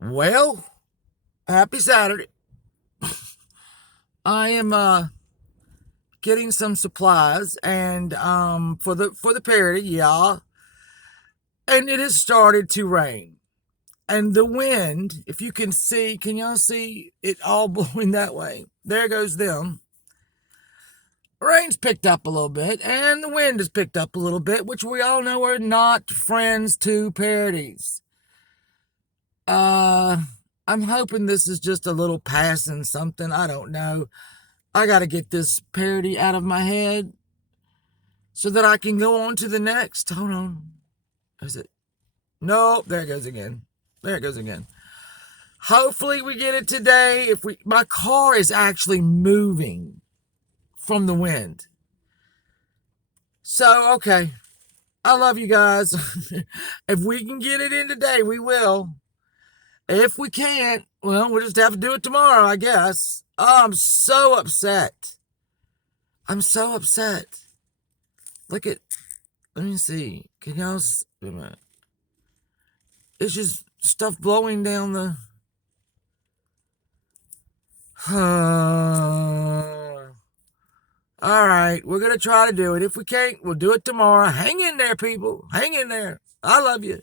Well, happy Saturday. I am getting some supplies and for the parody, yeah. And it has started to rain. And the wind, if you can see, can y'all see it all blowing that way? There goes them. Rain's picked up a little bit, and the wind has picked up a little bit, which we all know are not friends to parodies. Uh I'm hoping this is just a little passing something. I don't know. I got to get this parody out of my head so that I can go on to the next. Hold on. Is it? No, there it goes again. There it goes again. Hopefully we get it today. My car is actually moving from the wind. So, okay. I love you guys. If we can get it in today, we will. If we can't, well, we'll just have to do it tomorrow, I guess. Oh, I'm so upset. I'm so upset. Look at, let me see. Can y'all see? Wait a minute. It's just stuff blowing down the. All right, we're going to try to do it. If we can't, we'll do it tomorrow. Hang in there, people. Hang in there. I love you.